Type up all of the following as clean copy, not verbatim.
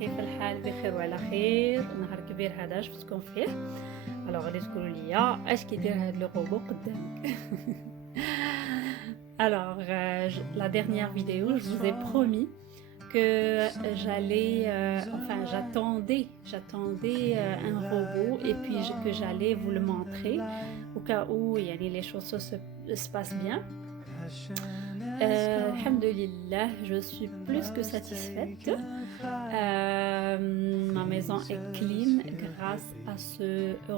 كيف الحال؟ بخير وعلى خير. نهار كبير هذا شفتكم فيه. الوغ غادي تقولوا لي اش كيدير هذا لو روبو قدامك. Alors, la dernière vidéo, je vous ai promis que j'allais, enfin j'attendais un robot et puis que j'allais vous le montrer au cas où les choses se passent bien. Alhamdulillah, je suis plus que satisfaite. Ma maison est clean grâce à ce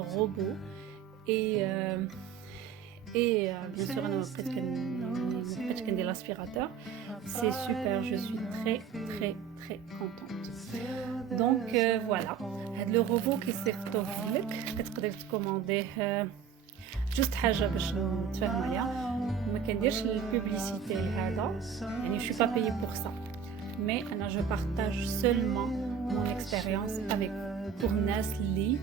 robot et bien sûr peut-être qu'il y a l'aspirateur. C'est super, je suis très contente. Donc voilà, le robot qui s'eftoffe لك كتقدر تكومونديه جوست حاجه باش نتفاهموا عليها. ما كنديرش البوبليسيتي لهذا، يعني je suis pas payée pour ça, mais انا je partage seulement mon expérience avec pour الناس اللي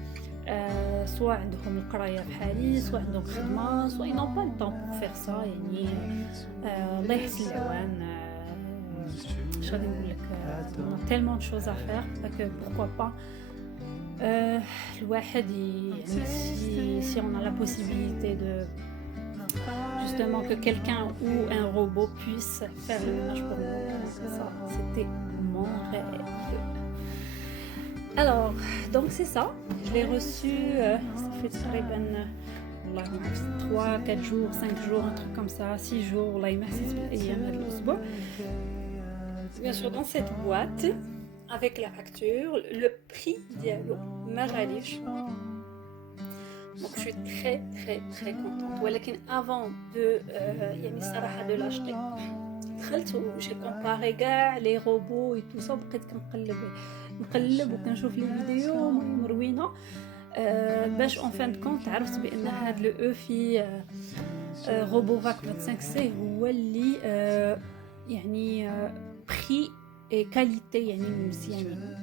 سواء عندهم القرايه بحالي، سواء عندهم خدمه، سواء ils n'ont pas le temps pour faire ça. يعني الله يحسن العوان. اش غادي نقول لك، on a tellement de choses à faire que pourquoi pas الواحد يعني si on a la possibilité de justement que quelqu'un ou un robot puisse faire le ménage pour nous, ça c'était mon rêve. Alors donc c'est ça, je l'ai reçu ça fait تقريبا والله 3 4 jours 5 jours un truc comme ça 6 jours والله ما حسيت بالايام هذا الاسبوع. Bien sûr dans cette boîte avec la facture, le prix ديالو ما غاليش. Donc je suis très contente. ولكن avant de يعني الصراحه de l'acheter دخلت و j'ai comparé كاع les robots et tout ça، بقيت نقلب وكنشوف لي فيديو مروينه باش en fin de compte عرفت بان هذا لو او في روبوفاك 25 سي هو اللي يعني prix et qualité يعني مزيانين.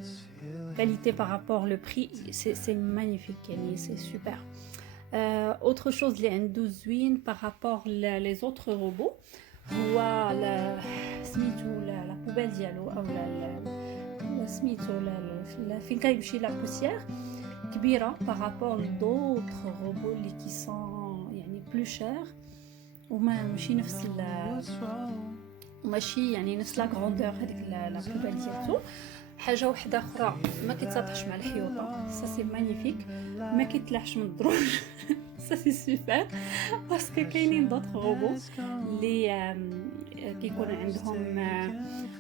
Qualité par rapport le prix c'est magnifique يعني c'est super. Autre chose اللي عنده زوين par rapport les autres robots هو سميتو لا بوبيل ديالو او لا سميتو فين كيمشي لا بوسيير كبيره par rapport d'autres robots اللي qui sont يعني plus chers وما ماشي نفس ماشي يعني نفس لا غروندور. هذيك لا بوبيل ديالتو حاجه واحده اخرى ما كيتسطحش مع الحيوطه، سا سي مانيفيك، ما كيطلعش من الدروج. سا سي سوبر باسكو كاينين دوطخ روبو اللي كيكون عندهم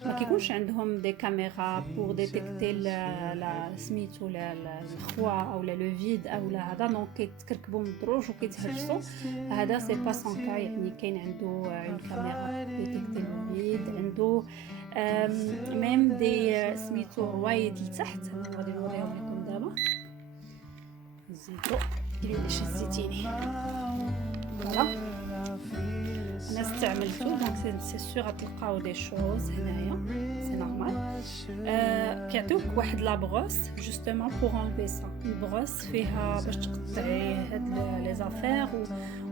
ما كيكونش عندهم دي كاميرا بور ديتيكتي لا سميتو الخوا او لو فيد او لا هذا، دونك كيتكركبوا من الدروج وكيتهرسوا. هذا سي با سون كا، يعني كاين عنده اون كاميرا ديتيكتي لو فيد، عنده ميم دي سميتو روايد لتحت. غادي نوريهم لكم دابا. نزيدو اللي شزيتيني فوالا انا استعملته، دونك سي سور غتلقاو دي شوز هنايا سي نورمال. كيعطيوك واحد لا بروس جوستومون بور انلفي سا، البروس فيها باش تقطعي هاد لي زافير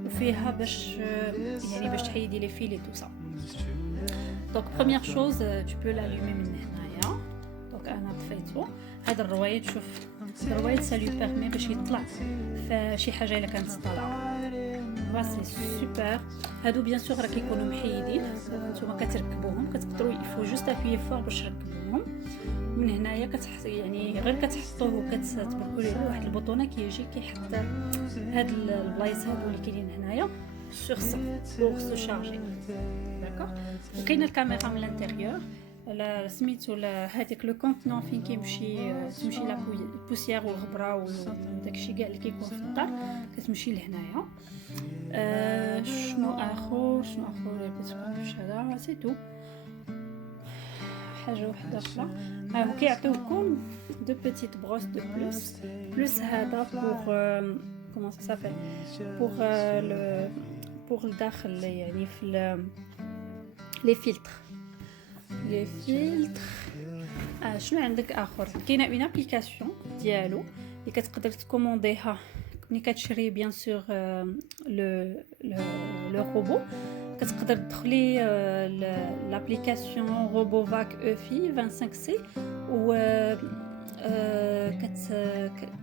وفيها باش يعني باش تحيدي لي فيل تو سا. Donc première chose, tu peux l'allumer من هنايا. donc انا طفيته. هذا الروايد شوف الروايد ça lui permet باش يطلع فشي حاجه الا كانت طالعه. سي سوبر. هادو بيان سور راه كيكونوا محيدين، نتوما كتركبوهم كتقدروا يفو جوست ابيي فور باش تركبوهم من هنايا. يعني غير كتحطوه وكتبركوا ليه واحد البوطونه كيجي كيحط هاد البلايص هادو اللي كاينين هنايا sur ça pour se charger. D'accord. وكاينه الكاميرا من الانتيريور لا سميتو هذيك لو كونتنون فين تمشي لا بوسيير والغبره وداكشي كاع اللي كيكون في الدار كتمشي لهنايا. شنو اخر بيتكونش هذا سي تو. حاجه واحده اخرى هو كيعطيوكم دو بيتيت بروس دو بلوس هذا بور comment ça s'appelle pour الداخل يعني في les filtres. شنو عندك اخر؟ كاينه اون ابليكاسيون ديالو اللي كتقدر تكومونديها ملي كتشري بيان سور لو روبو. كتقدر تدخلي لابليكاسيون روبوفاك او في 25 سي ou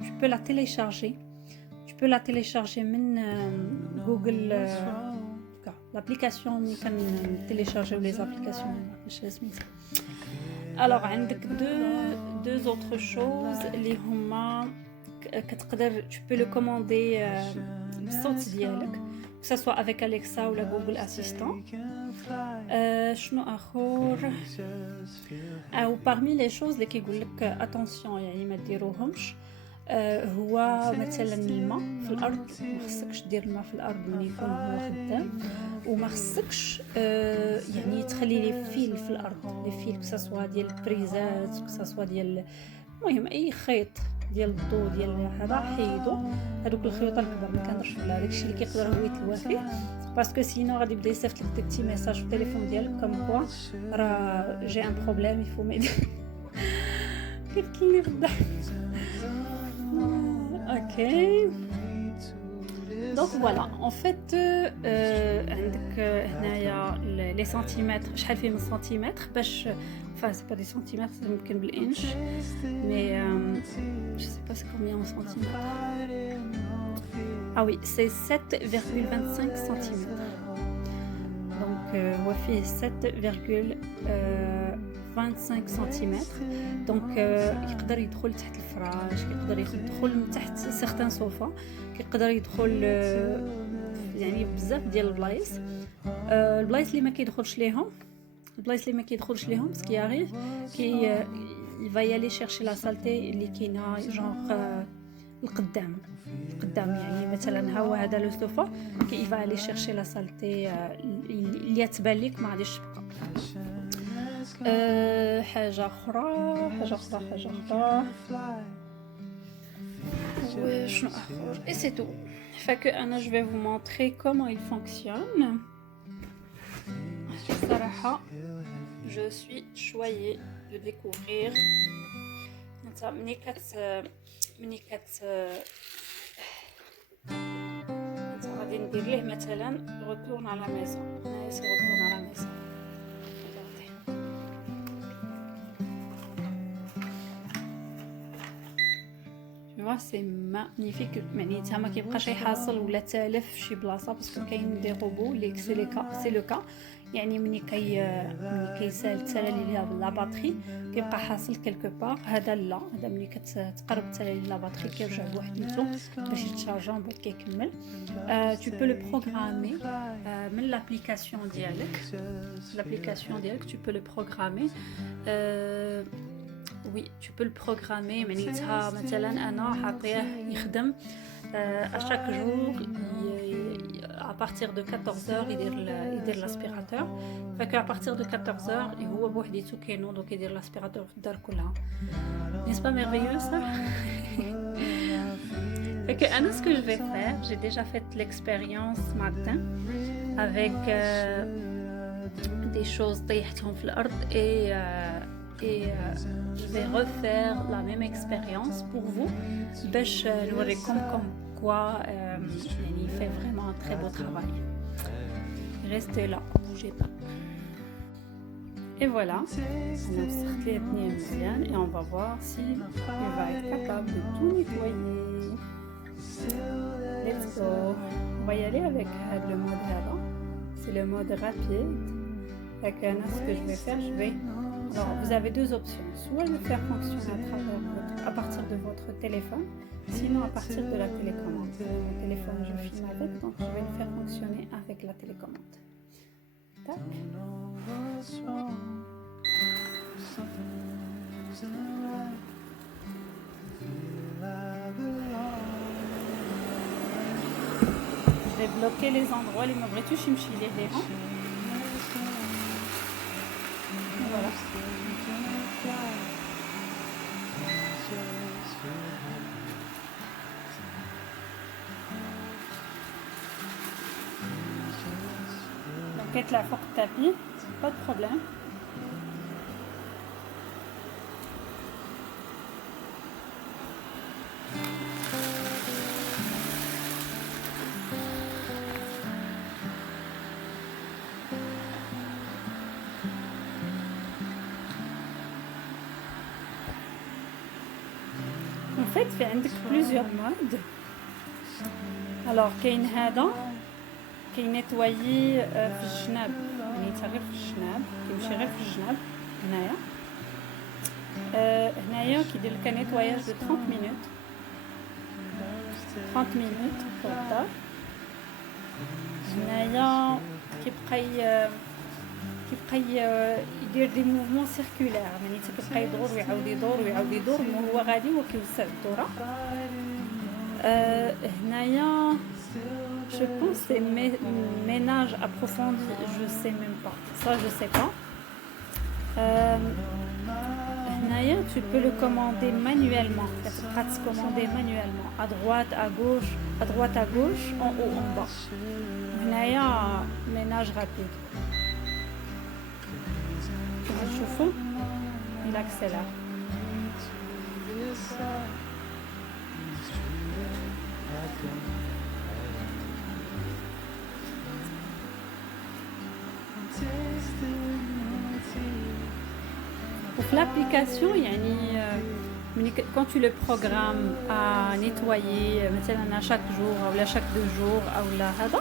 tu peux la télécharger. Tu peux la télécharger من Google. L'application اللي télécharger les applications. Alors عندك deux autres choses اللي هما كتقدر tu peux le commander بالصوت ديالك que ça soit avec Alexa ou la Google Assistant. شنو اخر او parmi les choses اللي كيقول لك attention يعني ما ديروهمش هو مثلا الماء في الارض ما خصكش دير الماء في الارض من يكون هو خدام وما خصكش يعني تخلي لي فيل في الارض لي فيل كسوا ديال البريزات كسوا ديال المهم اي خيط ديال الضو ديال هذا حيدو هذوك الخيوط الكبار ما كندرش على داكشي اللي كيقدر هو يتلوى فيه باسكو سينو غادي يبدا يصيفط لك ديك ميساج في التليفون ديالك كوم كوا راه جي ان بروبليم يفو ميدي كيقتلني بالضحك. اوكي دونك فوالا اون فيت عندك هنايا لي سنتيمتر شحال فيه من سنتيمتر باش enfin c'est pas des centimètres يمكن بالانش mais je sais pas c'est combien en centimètres. Ah oui c'est 7,25 cm donc هو فيه 7,25 cm donc يقدر يدخل تحت الفراش يقدر يدخل من تحت certains صوفا يقدر يدخل يعني بزاف ديال البلايص البلايص اللي ما كيدخلش ليهم البلايص اللي ما كيدخلش ليهم سكي arrive كي il va y aller chercher la saleté اللي كاينه جونغ القدام يعني مثلا ها هو هذا لو سوفا كي il va aller chercher la saleté اللي تبان لك ما غاديش تبقى. حاجه اخرى شنو اخر et c'est tout. Fait que انا je vais vous montrer comment il fonctionne. صراحة je suis choyée de découvrir ملي غادي ندير ليه مثلا retourne à la maison. C'est retourne à la maison. سي مانيفيك معناتها ما كيبقاش يحاصل ولا تالف شي بلاصه باسكو كاين دي روبو اللي سي لو كا يعني ملي كيسال تسالي ليها لا باتري كيبقى حاصل كلكو بار هذا لا هذا ملي كتقرب تسالي لا باتري كيرجع بوحديتو باش يتشارجا ومن بعد كيكمل. tu peux le programmer من l'application ديالك tu peux le programmer. Oui, tu peux le programmer معناتها مثلا انا حاطيه يخدم à chaque jour à partir de 14h يدير l'aspirateur فك à partir de 14h هو بوحديتو كينوض وكيدير l'aspirateur في الدار كلها. N'est-ce pas merveilleux ça? فك انا ce que je vais faire j'ai déjà fait l'expérience ce matin avec des choses طيحتهم في الارض et je vais refaire la même expérience pour vous باش نوريكم comme quoi il fait vraiment un très beau travail. Restez là, bougez pas. Et voilà, on a sorti les pneus mzian et on va voir si il va être capable de tout nettoyer. Let's go. On va y aller avec le mode avant. C'est le mode rapide. Avec ce que je vais faire, alors, vous avez deux options, soit le faire fonctionner à partir de votre téléphone, sinon à partir de la télécommande. Mon téléphone, je filme avec, donc je vais le faire fonctionner avec la télécommande. Tac. Je vais bloquer les endroits, les mabritouches, les rangs. Voilà. Donc être là fort tapis, pas de problème. fait في عندك plusieurs modes. alors كاين هذا كينيطويي في الجناب، يعني حتى غير في الجناب، كيمشي غير في الجناب هنايا. هنايا كيدير لك نيطواياج دو 30 مينوت 30 مينوت في الدار. هنايا كيبقى يدير دي موفمون سيركولير، يعني كيبقى يدور ويعاود يدور ويعاود يدور وهو غادي وكيوسع الدوره. هنايا je pense c'est ménage approfondi, je sais même pas ça, je sais pas. هنايا tu peux le commander manuellement, tu peux commander manuellement à droite à gauche en haut en bas. هنايا ménage rapide. تشوفوا il accélère. Pour l'application, quand tu le programmes à nettoyer مثلا chaque jour ou chaque 2 jours ou là هذا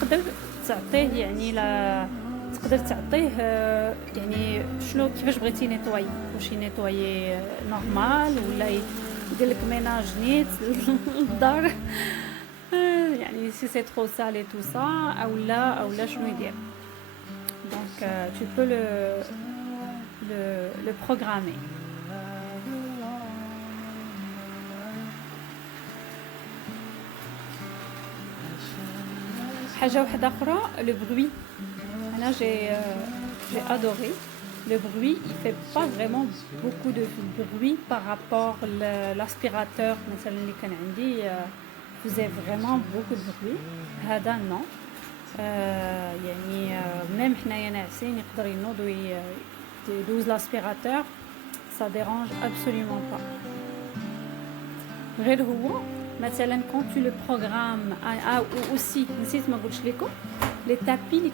تقدر تعطيه تقدر تعطيه يعني شنو كيفاش بغيتي نيطواي، واش ينيطواي نورمال ولا يدير لك ميناج نيت للدار يعني si c'est trop sale et tout ça ou là شنو يدير. donc tu peux le programmer. حاجة واحدة أخرى le bruit. Là j'ai adoré le bruit. Il fait pas vraiment beaucoup de bruit par rapport l'aspirateur مثلا اللي كان عندي faisait vraiment beaucoup de bruit. هذا non. يعني même حنايا ناعسين يقدر ينوض ويدوز l'aspirateur, ça dérange absolument pas. غير هو مثلا quand tu le programmes aussi نسيت ما قلتش لكم لي تابي اللي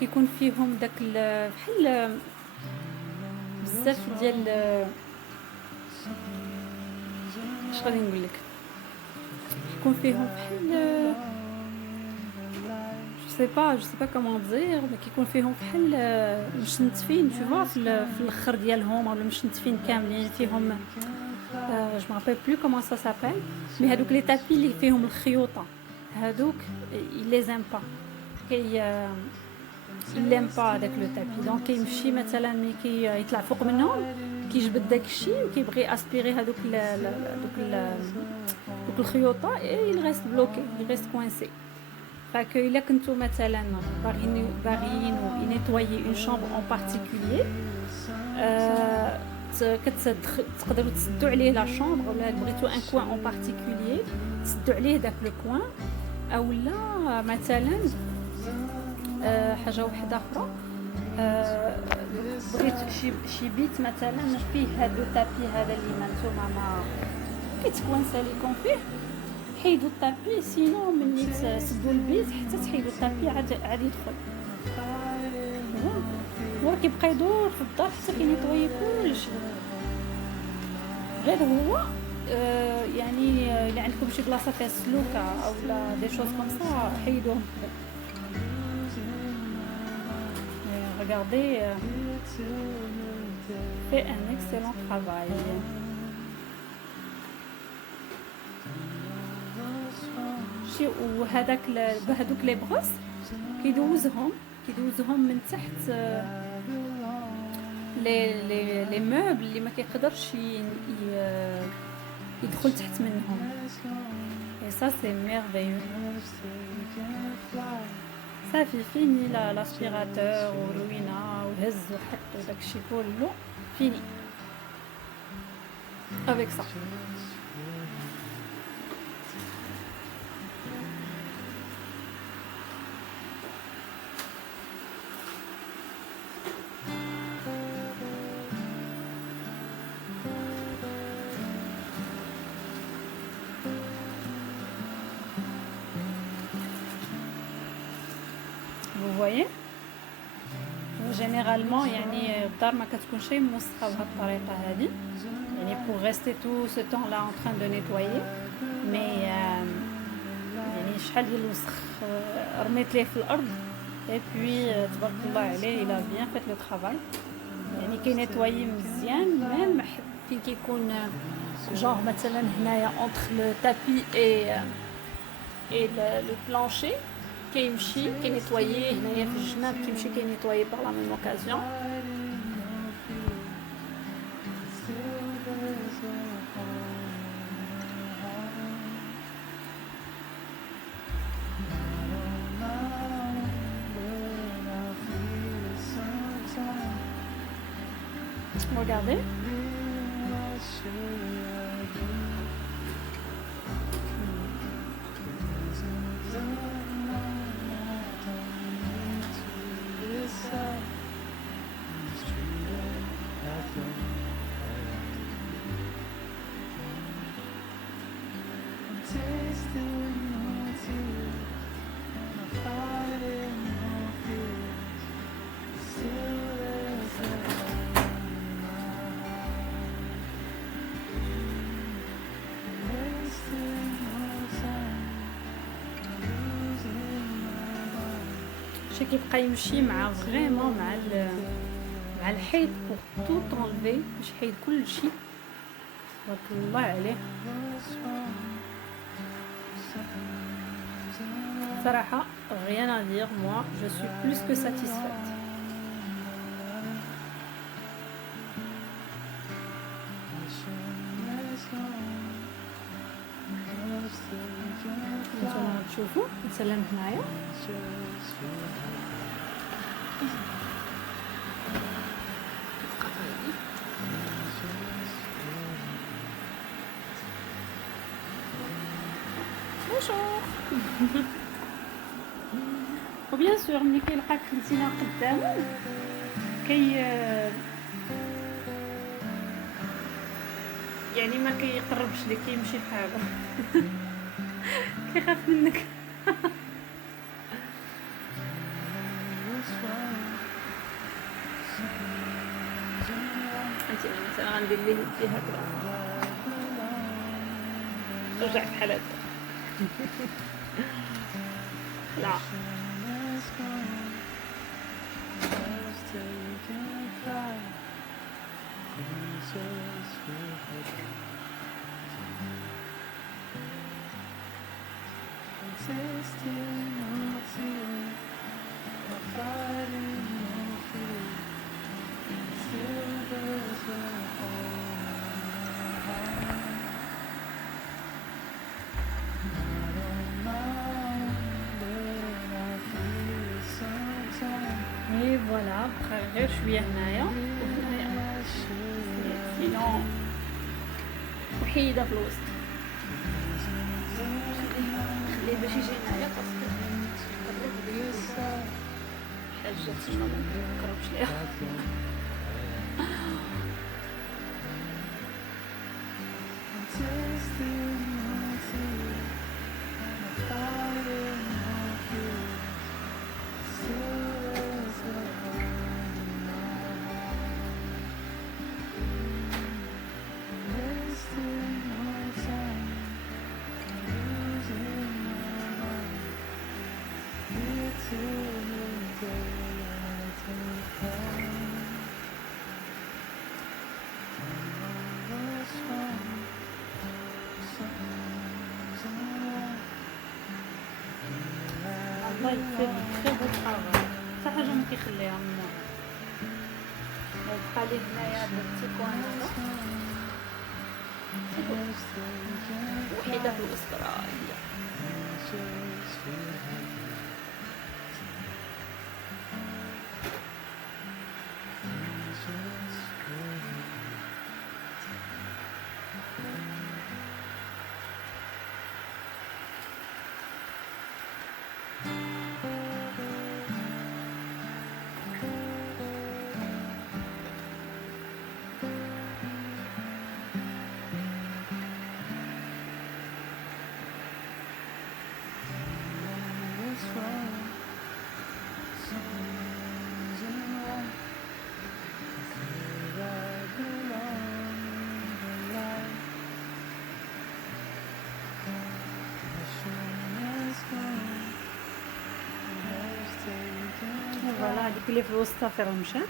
كيكون فيهم داك بحال بزاف ديال اش غادي نقول لك، كيكون فيهم بحال je sais pas comment dire، كيكون فيهم بحال مشنتفين tu vois في الاخر ديالهم ولا مشنتفين كاملين فيهم je me rappelle plus comment ça s'appelle، mais هذوك لي تابي اللي فيهم الخيوطه هذوك il les aime pas، il l'aime pas داك لو تابي. دونك كيمشي مثلا ملي كيطلع فوق منهم كيجبد داك الشيء وكيبغي اسبيري هذوك دوك الخيوطه et il reste bloqué, il reste coincé. فك الا كنتو مثلا باغيين ينيطويي اون شامبر en particulier تقدروا تسدوا عليه لا شامبر ولا بغيتو ان كوان en particulier تسدوا عليه داك لو كوان. اولا مثلا حاجه واحده اخرى بغيت شي بيت مثلا فيه هذا التابي هذا اللي نتوما ما كيتكوانسا ليكم فيه، حيدوا التابي سينو ملي تسدوا البيت حتى تحيدوا التابي عاد يدخل هو كيبقى يدور في الدار حتى كينيطوي كلشي. غير هو يعني الا عندكم شي بلاصه فيها السلوكه او لا دي شوز كوم سا حيدوهم. regardez fait un excellent travail. شي وهذاك بهذوك لي بروس كيدوزهم من تحت لي موبل اللي ما كيقدرش يدخل تحت منهم. et ça c'est merveilleux. صافي فيني l'aspirateur وروينا وهز وحط داكشي كله فيني avec ça. Vous voyez, جينيرالمون يعني الدار ما كتكونش موسخه بهذه الطريقه هذه يعني pour rester tout ce temps là en train de nettoyer mais يعني شحال ديال الوسخ رميت ليه في الارض et puis تبارك الله عليه il a bien fait le travail يعني كينيطويي مزيان ميم فين كيكون جونغ مثلا هنايا entre le tapis et le plancher كيمشي كينيطويي هنايا في الجناب كيمشي كينيطويي par la même occasion regardez شي كيبقى يمشي مع فريمون مع الحيط pour tout enlever باش يحيد كل شيء تبارك الله عليه صراحة rien à dire moi je suis plus que satisfaite نتوما تشوفوا نسلم هنايا bonjour وبيان سور ملي كيلقاك نتينا قدامه يعني ما كيقربش لك كيمشي بحاله كيخاف منك انت مثلا غندير ليه يدي هكذا رجع بحال هكا لا اي فوالا بقى غير شويه هنايا وهنايا سينون وحيده في الوسط خليه باش يجي هنايا باسكو حاجه تما ما نقربش ليها الله يفيد خير بالحرارة حتى حاجة ما كيخليها من بقى لي هنايا درتي كوان وحيدة في الوسط راه هي فوالا هذيك اللي في الوسط صافي راه مشات.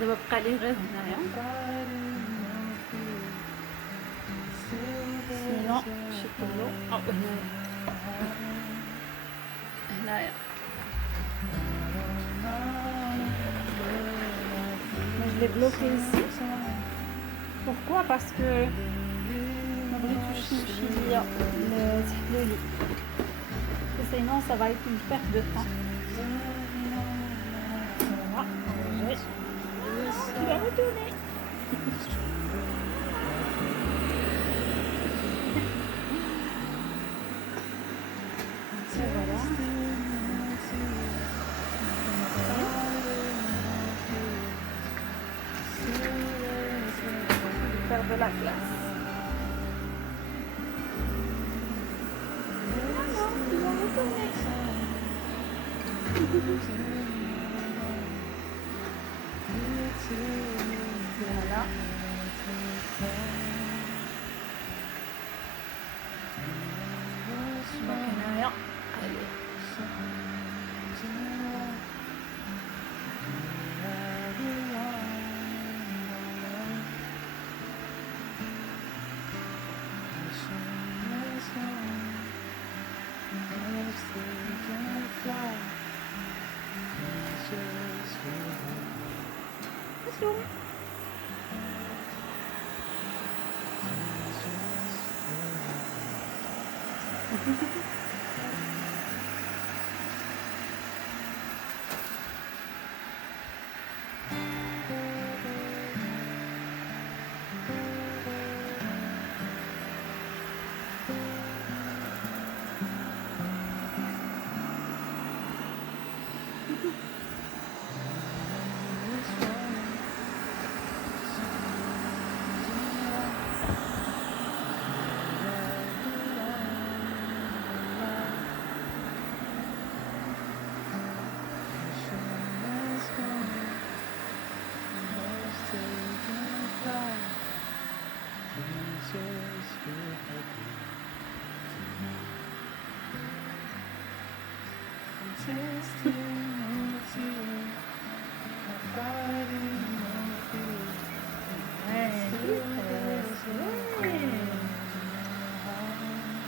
دابا بقى لي غير هنايا سينو شي كله او هنايا je l'ai bloqué ici. Pourquoi? Parce que ما بغيتوش نمشي ليا تحت لو لي sinon ça va être une perte de temps. Voilà, tu vas retourner. Voilà. Faire de la place. Non, tu vas retourner. Voilà. Donc هنايا allez.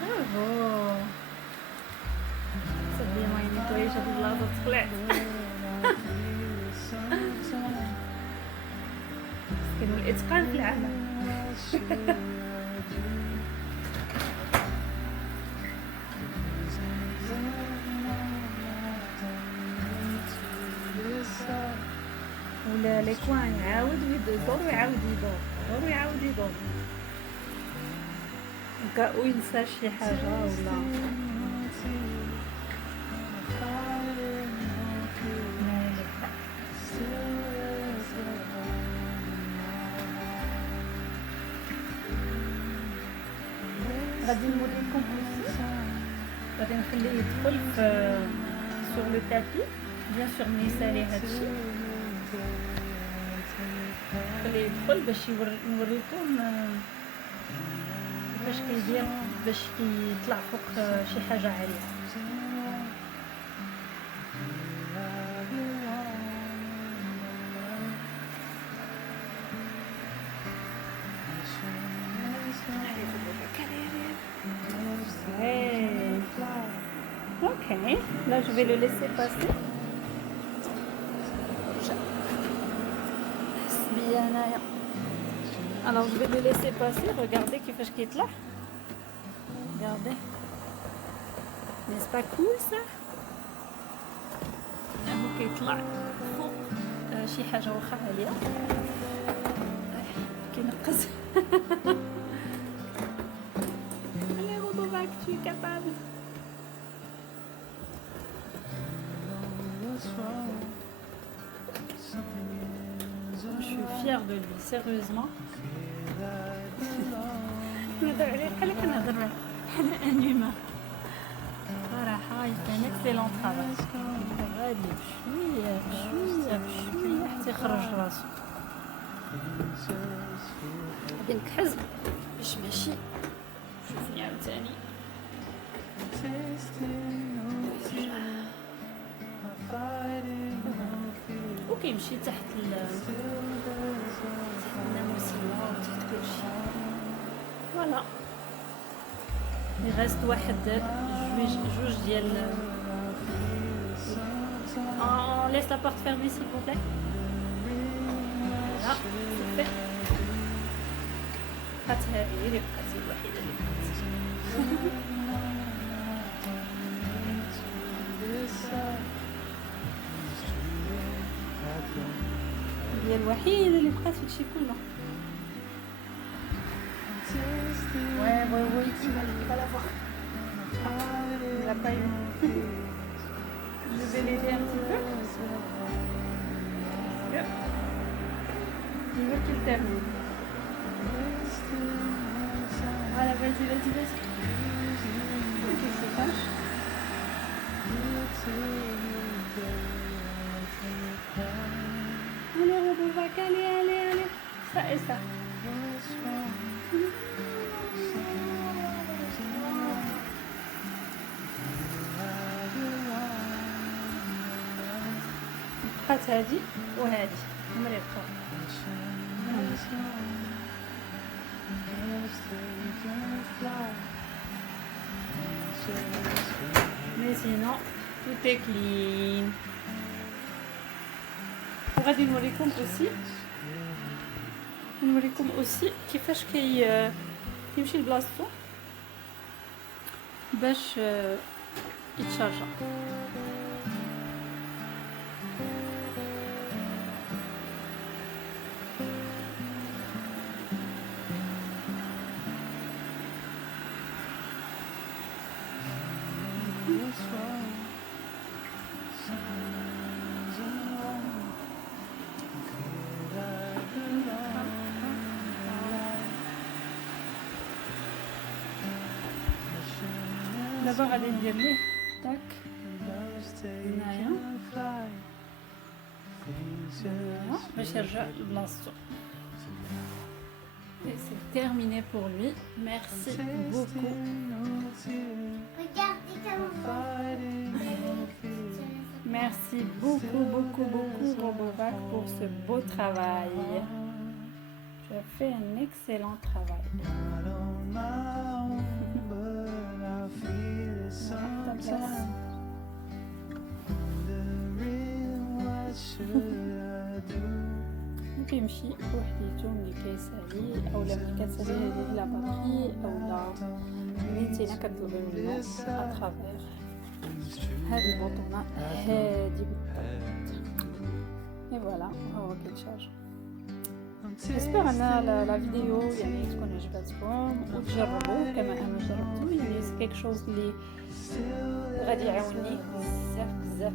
Bravo. صدقني ما ينطيش هاد البلاصة تقلعت. مسكين الاتقان في العمل. ولا لي كوان يعاود يدور ويعاود يدور يدور ويعاود يدور كأو ينسى شي حاجة ولا غادي نوريكم غادي نخليه يدخل في سور لو تابي بيان سور ميسالي هادشي خليه يدخل باش نوريكم كيفاش كيدير باش كيطلع فوق شي حاجة عالية. Ok, là je vais le laisser passer. Alors je vais le laisser passer. Regardez كيفاش كيطلع. Regardez. N'est-ce pas cool ça? هو كيطلع فوق شي حاجة واخا عالية كينقص. Allez Rodovac, tu es capable. Je suis fière de lui, sérieusement. نهضر عليه بحال كنهضر بحال ان هيومان صراحة يفان اكسيلون طرافاي غادي بشوية بشوية بشوية حتى يخرج راسو غادي نكحز باش ماشي شوفني عاوتاني وكيمشي تحت الناموسية وتحت كلشي. فوالا يغاست واحد جوج ديال on laisse la porte fermée s'il vous plaît. Voilà, c'est fait. بقات هذه اللي بقات الوحيدة اللي هي الوحيدة اللي بقات في هادشي كله. Ouais, il va la voir. Il l'a pas eu. Je vais l'aider un petit peu. Il veut qu'il termine. Voilà, vas-y. Qu'il se fâche. Allez, Robovac, allez. Ça et ça. بقات هادي وهادي هما اللي بقاو. Mais sinon tout est clean. وغادي نوريكم اوسي كيفاش كيمشي لبلاصتو باش يتشارجا. دابا غادي ندير ليه داك هنايا باش يرجع لبلاصتو. Et c'est terminé pour lui. Merci beaucoup. Merci beaucoup Robovac pour ce beau travail. Tu as fait un excellent travail. كيمشي بوحديتو ملي كيسالي اولا ملي كتسالي هذه لا باتري اولا ملي نتينا كطلبي منو اترافير هاد البوطونه هادي بالضبط. اي فوالا هو كيتشارج. جيسبر ان لا فيديو يعني تكون عجبتكم وتجربوا كما انا جربتو. يعني سي كيك شوز اللي غادي يعاوني بزاف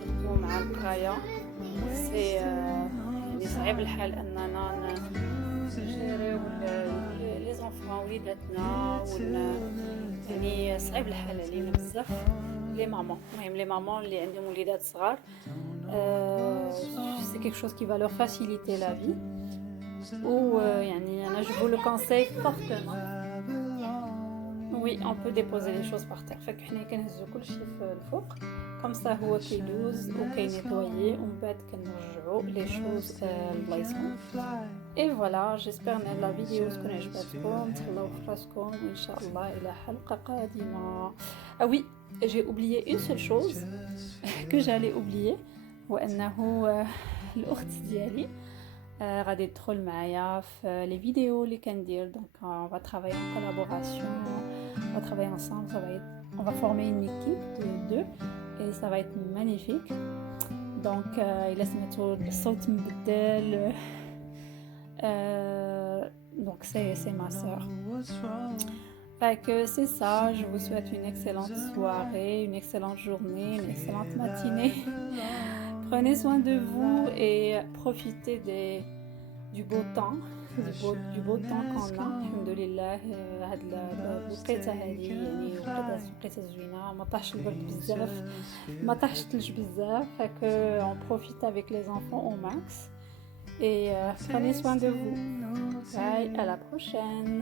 سورتو مع القرايه. سي يعني صعيب الحال اننا نجيريو لي زونفون وليداتنا يعني صعيب الحال علينا بزاف لي مامون. المهم لي مامون اللي عندهم وليدات صغار سي كيك شوز كي va leur faciliter la vie ou يعني انا je vous le conseille fortement. Oui, on peut déposer les choses par terre. فك حنا كنهزو كلشي في الفوق comme ça هو كيدوز وكينيطويي ومن بعد كنرجعو لي شوز لبلايصهم. Et voilà, j'espère ان لا فيديو تكون عجبتكم. تهلاو في راسكم وان شاء الله الى حلقة قادمة. Ah oui, j'ai oublié une seule chose que j'allais oublier هو انه الاخت ديالي غادي تدخل معايا في لي فيديو اللي كندير. دونك on va travailler en collaboration, on va travailler ensemble, on va former une équipe de deux et ça va être magnifique. Donc il a سمعتو الصوت مبدل. Donc c'est ma sœur. Fait que c'est ça, je vous souhaite une excellente soirée, une excellente journée, une excellente matinée. Prenez soin de vous et profitez du beau temps du beau temps qu'on a الحمد لله. هاد الوقيته هذه يعني وقيته زوينه، ما طاحش البرد بزاف ما طاحش الثلج بزاف، فك on profite avec les enfants au max et prenez soin de vous. Bye, à la prochaine.